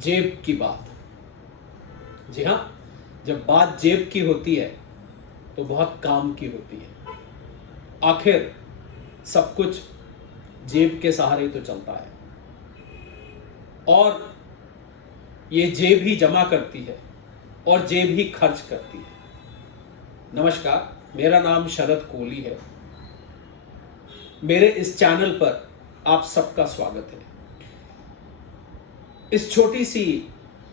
जेब की बात। जी हाँ, जब बात जेब की होती है तो बहुत काम की होती है। आखिर सब कुछ जेब के सहारे ही तो चलता है और ये जेब ही जमा करती है और जेब ही खर्च करती है। नमस्कार, मेरा नाम शरद कोहली है। मेरे इस चैनल पर आप सबका स्वागत है। इस छोटी सी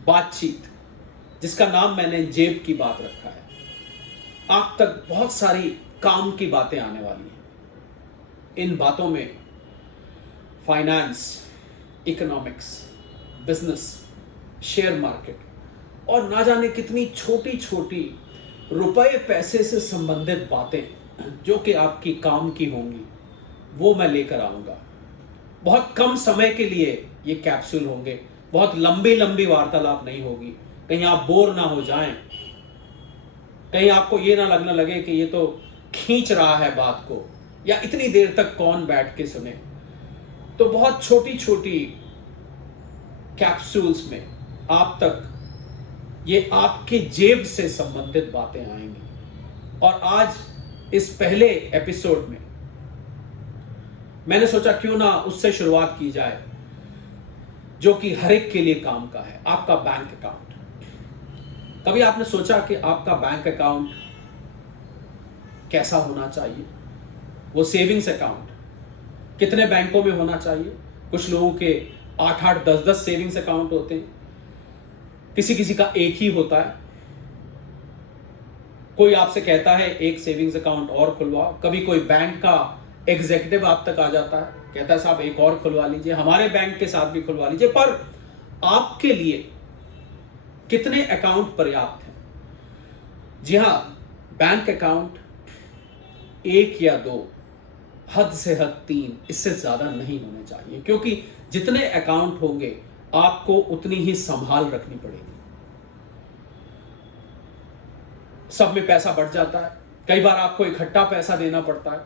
बातचीत जिसका नाम मैंने जेब की बात रखा है, आप तक बहुत सारी काम की बातें आने वाली हैं। इन बातों में finance, economics, business, share market और ना जाने कितनी छोटी छोटी रुपए पैसे से संबंधित बातें जो कि आपकी काम की होंगी वो मैं लेकर आऊंगा। बहुत कम समय के लिए ये कैप्सूल होंगे, बहुत लंबी लंबी वार्तालाप नहीं होगी। कहीं आप बोर ना हो जाएं, कहीं आपको ये ना लगने लगे कि ये तो खींच रहा है बात को, या इतनी देर तक कौन बैठ के सुने। तो बहुत छोटी छोटी कैप्सूल्स में आप तक ये आपके जेब से संबंधित बातें आएंगी। और आज इस पहले एपिसोड में मैंने सोचा क्यों ना उससे शुरुआत की जाए जो कि हर एक के लिए काम का है, आपका बैंक अकाउंट। कभी आपने सोचा कि आपका बैंक अकाउंट कैसा होना चाहिए? वो सेविंग्स अकाउंट कितने बैंकों में होना चाहिए? कुछ लोगों के 8-8, 10-10 सेविंग्स अकाउंट होते हैं, किसी किसी का एक ही होता है। कोई आपसे कहता है एक सेविंग्स अकाउंट और खुलवाओ। कभी कोई बैंक का एग्जीक्यूटिव आप तक आ जाता है, कहता है साहब एक और खुलवा लीजिए, हमारे बैंक के साथ भी खुलवा लीजिए। पर आपके लिए कितने अकाउंट पर्याप्त हैं? जी हां, बैंक अकाउंट 1 या 2, हद से हद 3, इससे ज्यादा नहीं होने चाहिए, क्योंकि जितने अकाउंट होंगे आपको उतनी ही संभाल रखनी पड़ेगी। सब में पैसा बढ़ जाता है, कई बार आपको इकट्ठा पैसा देना पड़ता है।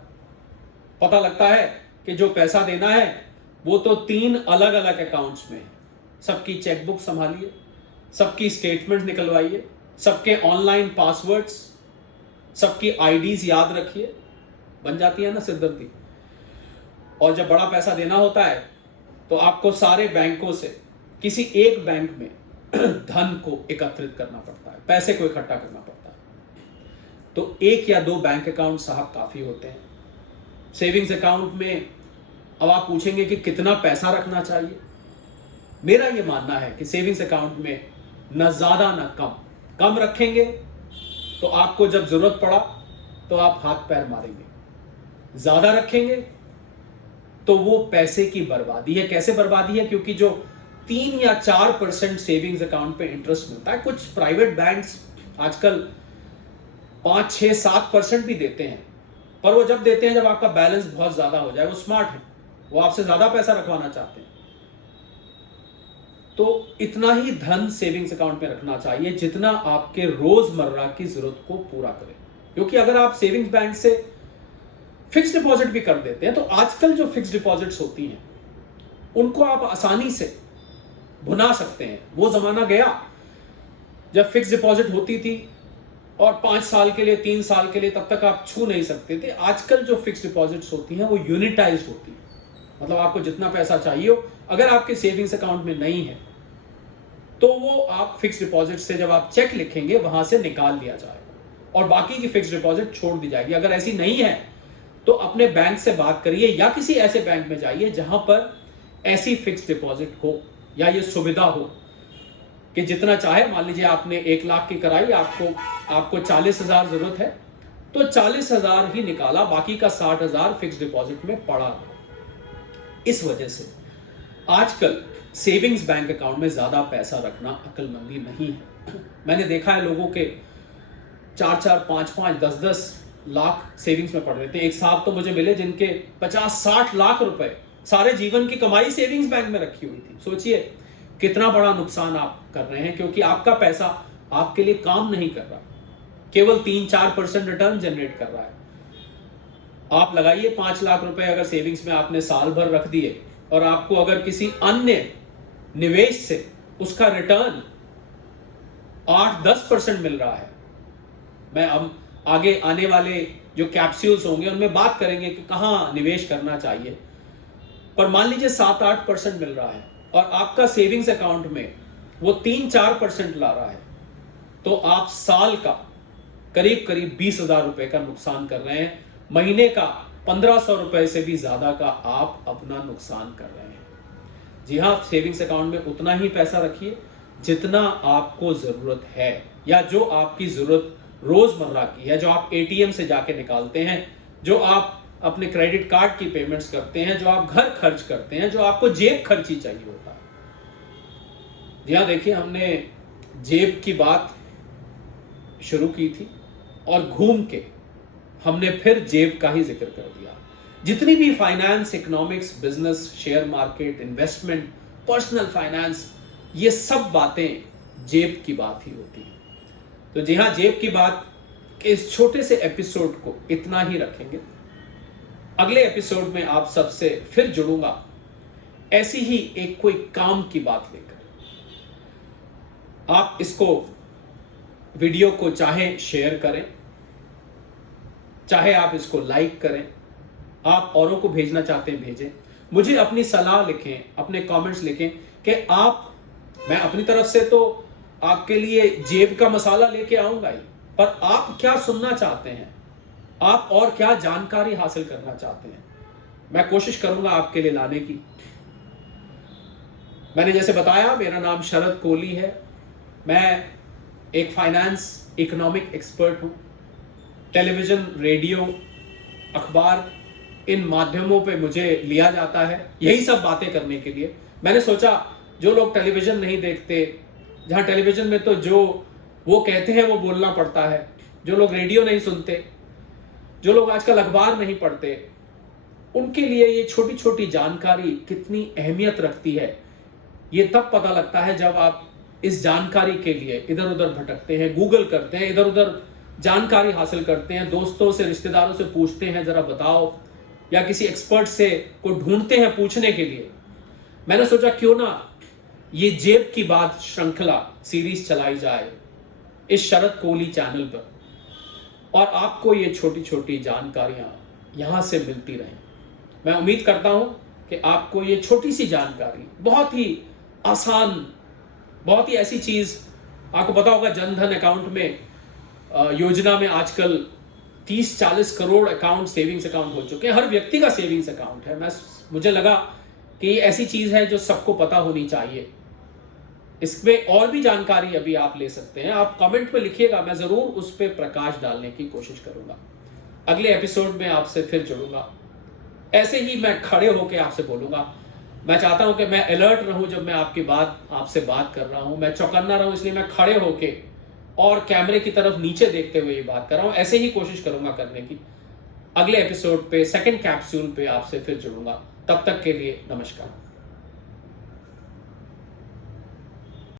पता लगता है कि जो पैसा देना है वो तो 3 अलग अलग अकाउंट्स में है। सबकी चेकबुक संभालिए, सबकी स्टेटमेंट निकलवाइए, सबके ऑनलाइन पासवर्ड्स, सबकी आईडीज याद रखिए। बन जाती है ना सिरदर्दी। और जब बड़ा पैसा देना होता है तो आपको सारे बैंकों से किसी एक बैंक में धन को एकत्रित करना पड़ता है, पैसे को इकट्ठा करना पड़ता है। तो 1 या 2 बैंक अकाउंट साहब काफी होते हैं। सेविंग्स अकाउंट में अब आप पूछेंगे कि कितना पैसा रखना चाहिए। मेरा यह मानना है कि सेविंग्स अकाउंट में न ज्यादा न कम रखेंगे तो आपको जब जरूरत पड़ा तो आप हाथ पैर मारेंगे। ज्यादा रखेंगे तो वो पैसे की बर्बादी है। कैसे बर्बादी है? क्योंकि जो 3 या 4% सेविंग्स अकाउंट पे इंटरेस्ट मिलता है, कुछ प्राइवेट बैंक्स आजकल 5, 6, 7% भी देते हैं। पर वो जब देते हैं जब आपका बैलेंस बहुत ज्यादा हो जाए। वो स्मार्ट है, वो आपसे ज्यादा पैसा रखवाना चाहते हैं। तो इतना ही धन सेविंग्स अकाउंट में रखना चाहिए जितना आपके रोजमर्रा की जरूरत को पूरा करे। क्योंकि अगर आप सेविंग्स बैंक से फिक्स डिपॉजिट भी कर देते हैं तो आजकल जो फिक्स डिपॉजिट्स होती हैं उनको आप आसानी से भुना सकते हैं। वो जमाना गया जब फिक्स डिपॉजिट होती थी और 5 साल के लिए, 3 साल के लिए, तब तक आप छू नहीं सकते थे। आजकल जो फिक्स डिपॉजिट्स होती हैं वो यूनिटाइज्ड होती है। मतलब आपको जितना पैसा चाहिए हो, अगर आपके सेविंग्स अकाउंट में नहीं है तो वो आप फिक्स डिपॉजिट से जब आप चेक लिखेंगे वहां से निकाल लिया जाएगा और बाकी की फिक्स डिपॉजिट छोड़ दी जाएगी। अगर ऐसी नहीं है तो अपने बैंक से बात करिए या किसी ऐसे बैंक में जाइए जहां पर ऐसी फिक्स डिपॉजिट हो या ये सुविधा हो कि जितना चाहे, मान लीजिए आपने 1 लाख की कराई, आपको 40,000 जरूरत है तो 40,000 ही निकाला, बाकी का 60,000 फिक्स डिपॉजिट में पड़ा रहा। इस वजह से आजकल सेविंग्स बैंक अकाउंट में ज्यादा पैसा रखना अक्लमंदी नहीं है। मैंने देखा है लोगों के 4-4, 5-5, 10-10 लाख सेविंग्स में पड़ रहे थे। एक साहब तो मुझे मिले जिनके 50-60 लाख रुपए सारे जीवन की कमाई सेविंग्स बैंक में रखी हुई थी। सोचिए कितना बड़ा नुकसान आप कर रहे हैं, क्योंकि आपका पैसा आपके लिए काम नहीं कर रहा, केवल 3-4% रिटर्न जनरेट कर रहा है। आप लगाइए 5 लाख रुपए अगर सेविंग्स में आपने साल भर रख दिए और आपको अगर किसी अन्य निवेश से उसका रिटर्न 8-10% मिल रहा है। मैं अब आगे आने वाले जो कैप्सूल्स होंगे उनमें बात करेंगे कि कहाँ निवेश करना चाहिए, पर मान लीजिए 7-8% मिल रहा है और आपका सेविंग्स अकाउंट में वो 3-4% ला रहा है, तो आप साल का करीब करीब 20,000 रुपए का नुकसान कर रहे हैं। महीने का 1,500 रुपए से भी ज्यादा का आप अपना नुकसान कर रहे हैं। जी हाँ, सेविंग्स अकाउंट में उतना ही पैसा रखिए जितना आपको जरूरत है, या जो आपकी जरूरत रोजमर्रा की है, जो आप एटीएम से जाके निकालते हैं, जो आप अपने क्रेडिट कार्ड की पेमेंट्स करते हैं, जो आप घर खर्च करते हैं, जो आपको जेब खर्ची चाहिए होता है। जी हाँ, देखिए, हमने जेब की बात शुरू की थी और घूम के हमने फिर जेब का ही जिक्र कर दिया। जितनी भी finance, economics, business, share market, investment, personal finance, ये सब बातें जेब की बात ही होती है। तो जी हाँ, जेब की बात के इस छोटे से एपिसोड को इतना ही रखेंगे। अगले एपिसोड में आप सबसे फिर जुड़ूंगा ऐसी ही एक कोई काम की बात लेकर। आप इसको, वीडियो को चाहे शेयर करें, चाहे आप इसको लाइक करें, आप औरों को भेजना चाहते हैं भेजें, मुझे अपनी सलाह लिखें, अपने कमेंट्स लिखें कि मैं अपनी तरफ से तो आपके लिए जेब का मसाला लेके आऊंगा ही, पर आप क्या सुनना चाहते हैं, आप और क्या जानकारी हासिल करना चाहते हैं, मैं कोशिश करूंगा आपके लिए लाने की। मैंने जैसे बताया, मेरा नाम शरद कोहली है। मैं एक फाइनेंस इकोनॉमिक एक्सपर्ट हूं। टेलीविजन, रेडियो, अखबार, इन माध्यमों पे मुझे लिया जाता है यही सब बातें करने के लिए। मैंने सोचा, जो लोग टेलीविजन नहीं देखते, जहां टेलीविजन में तो जो वो कहते हैं वो बोलना पड़ता है, जो लोग रेडियो नहीं सुनते, जो लोग आजकल अखबार नहीं पढ़ते, उनके लिए ये छोटी छोटी जानकारी कितनी अहमियत रखती है, ये तब पता लगता है जब आप इस जानकारी के लिए इधर उधर भटकते हैं, गूगल करते हैं, इधर उधर जानकारी हासिल करते हैं, दोस्तों से, रिश्तेदारों से पूछते हैं जरा बताओ, या किसी एक्सपर्ट से को ढूंढते हैं पूछने के लिए। मैंने सोचा क्यों ना ये जेब की बात श्रृंखला सीरीज चलाई जाए इस शरद कोहली चैनल पर, और आपको ये छोटी छोटी जानकारियां यहां से मिलती रहें। मैं उम्मीद करता हूं कि आपको ये छोटी सी जानकारी, बहुत ही आसान, बहुत ही ऐसी चीज, आपको पता होगा जनधन अकाउंट में, योजना में आजकल 30-40 करोड़ अकाउंट, सेविंग्स अकाउंट हो चुके हैं। हर व्यक्ति का सेविंग्स अकाउंट है। मुझे लगा कि ये ऐसी चीज है जो सबको पता होनी चाहिए। इसमें और भी जानकारी अभी आप ले सकते हैं, आप कमेंट में लिखिएगा, मैं जरूर उस पर प्रकाश डालने की कोशिश करूंगा। अगले एपिसोड में आपसे फिर जुड़ूंगा। ऐसे ही मैं खड़े होकर आपसे बोलूंगा। मैं चाहता हूं कि मैं अलर्ट रहूं जब मैं आपसे बात कर रहा हूं, मैं चौकन्ना रहूं, इसलिए मैं खड़े होके और कैमरे की तरफ नीचे देखते हुए ये बात कर रहा हूं। ऐसे ही कोशिश करूंगा करने की। अगले एपिसोड पे, सेकंड कैप्सूल पे आपसे फिर जुड़ूंगा। तब तक के लिए नमस्कार।